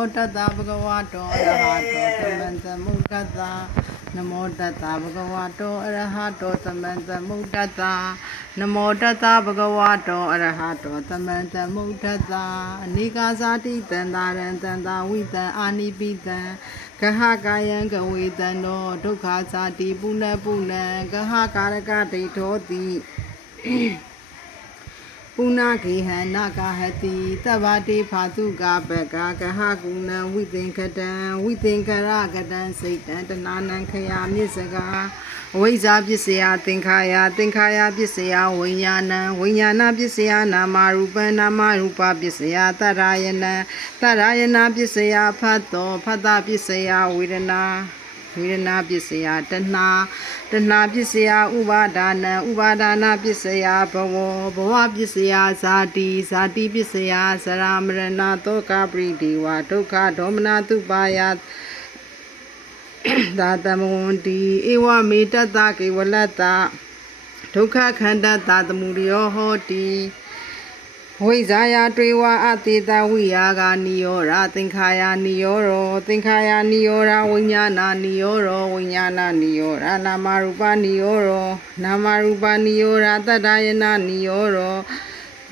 မောတတ္တဗုဒ္ဓဝါတောအရဟတောသမန္တမုဒ္ဒတ္တနမောတတ္တဗုဒ္ဓဝါတောအရဟတောသမန္တမုဒ္ဒတ္တနမောတတ္တဗုဒ္ဓဝါတောအရဟတောသမန္တမုဒ္ဒတ္တအနိကာဇာတိတန္တာရံတန္တာဝိတံအာနိပိတံကဟကာယံကဝေတံနောဒုက္ခဇာတိပုဏ္ဏပုဏ္ဏကဟကာရကဒိဋ္ဌောတိ ပုဏ္ဏဂေဟနာကဟတိသဗ္ဗတိဖာတုကပကကဟကုဏံဝိသင်္ခတံဝိသင်္ခရကတံစိတ်တံတဏနံခယာမြစ္စကအဝိဇ္ဇာပစ္စယသင်္ခာယသင်္ခာယပစ္စယဝိညာဏံဝိညာဏပစ္စယနာမရူပံနာမရူပပစ္စယတရယနံတရယနာပစ္စယဖတ်တောဖတ်တပစ္စယဝေဒနာ ဝေဒနာပစ္စယတဏှာတဏှာပစ္စယဥပါဒါနံဥပါဒါနာပစ္စယဘဝဘဝပစ္စယဇာတိဇာတိပစ္စယဇရာမရဏတောကပရိဒီဝဒုက္ခဒေါမနတုပါယသာတမဝန္တိဧဝမေတ္တကေဝလတ္တဒုက္ခခန္တတသမုဒယောဟောတိ ဝိဇာယတွေဝအတေတဝိယာဂာနိယောရာသင်္ခာယနိယောရောသင်္ခာယနိယောရာဝိညာဏနိယောရောဝိညာဏနိယောရာနာမရူပနိယောရောနာမရူပနိယောရာတတ္တယနာနိယောရော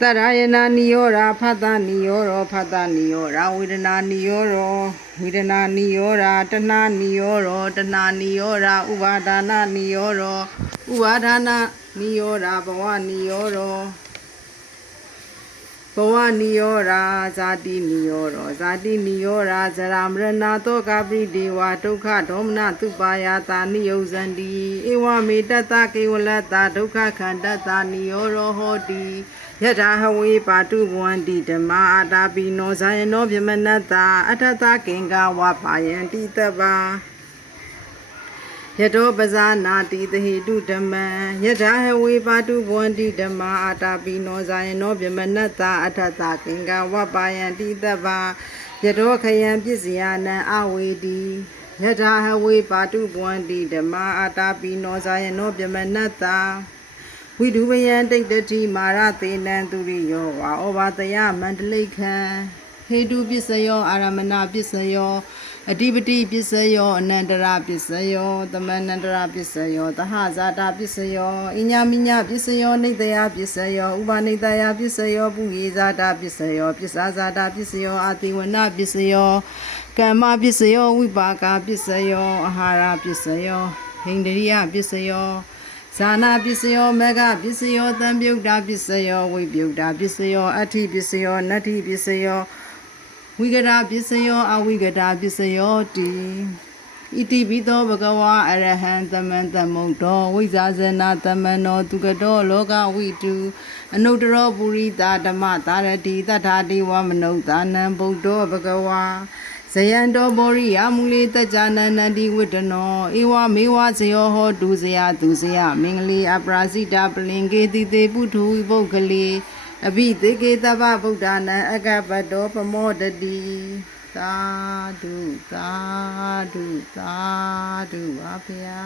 တတ္တယနာနိယောရာဖတ်တနိယောရောဖတ်တနိယောရာဝေဒနာနိယောရောဝေဒနာနိယောရာတဏနိယောရောတဏနိယောရာဥပါဒါနနိယောရောဥပါဒါနနိယောရာဘဝနိယောရော ဘဝနိယောရာဇာတိနိယောရောဇာတိနိယောရာဇရာမရဏတောကပိဒေဝဒုက္ခဒေါမနတုပါယတာနိယုဇန္တိဧဝမေတ္တကေဝလတ္တဒုက္ခခန္တတနိယောရောဟောတိယထာဟဝေပါတုဘဝန္တိဓမ္မာအာတာပိနောဇာယနောပြမနတ္တာအထတကင်္ဂဝပါယံတိတပ္ပါ ယတောပဇာနာတိတဟိတုဓမ္မံယထာဟဝေပါတုဘဝန္တိဓမ္မာအာတာပိနောဇာယနောပြမနတ္တာအထတကင်္ဂဝပ္ပါယံတိတဗ္ဗာယတောခယံပစ္စယနံအဝေတိယထာဟဝေပါတုဘဝန္တိဓမ္မာအာတာပိနောဇာယနောပြမနတ္တာဝိဒုဝယံတိတ်တတိမာရသေနံသူရိယောဝါဩဘာတယမန္တလိခံဟေတုပစ္စယောအာရမဏပစ္စယော အဓိပတိပစ္စယောအနန္တရပစ္စယောသမန္တရပစ္စယောသဟဇာတာပစ္စယောအညမိညပစ္စယောနေတယပစ္စယောဥပနေတယပစ္စယောပုရိဇာတာပစ္စယောပစ္ဆာဇာတာပစ္စယောအာတိဝနပစ္စယောကမ္မပစ္စယောဝိပါကပစ္စယောအာဟာရပစ္စယောဟိန္ဒရိယပစ္စယောဇာနာပစ္စယောမေဃပစ္စယောတံပြုတ်တာပစ္စယောဝိပြုတ်တာပစ္စယောအဋ္ဌိပစ္စယောနတ္ထိပစ္စယော ဝိကရာပစ္စယောအဝိကရာပစ္စယောတိဣတိပိသောဘဂဝါအရဟံသမံသမုဒ္ဒောဝိဇာဇနာသမန္နောသူကတောလောကဝိတုအနုတ္တရောပုရိသဓမ္မသာရတိတထာတိဝမနုဿာနံဗုဒ္ဓောဘဂဝါဇယံတောဘောရိယမူလေတကြနန္တိဝိတနောဧဝမေဝဇယောဟောတုဇယသူဇယမင်္ဂလိအပရာဇိတာပလင်ကေတိတေပုထုဝိပုဂ္ဂလေ အဘိသေကေတဗ္ဗဗုဒ္ဓနာအကပတောပမောတတိသာဓုသာဓုသာဓုပါဗျာ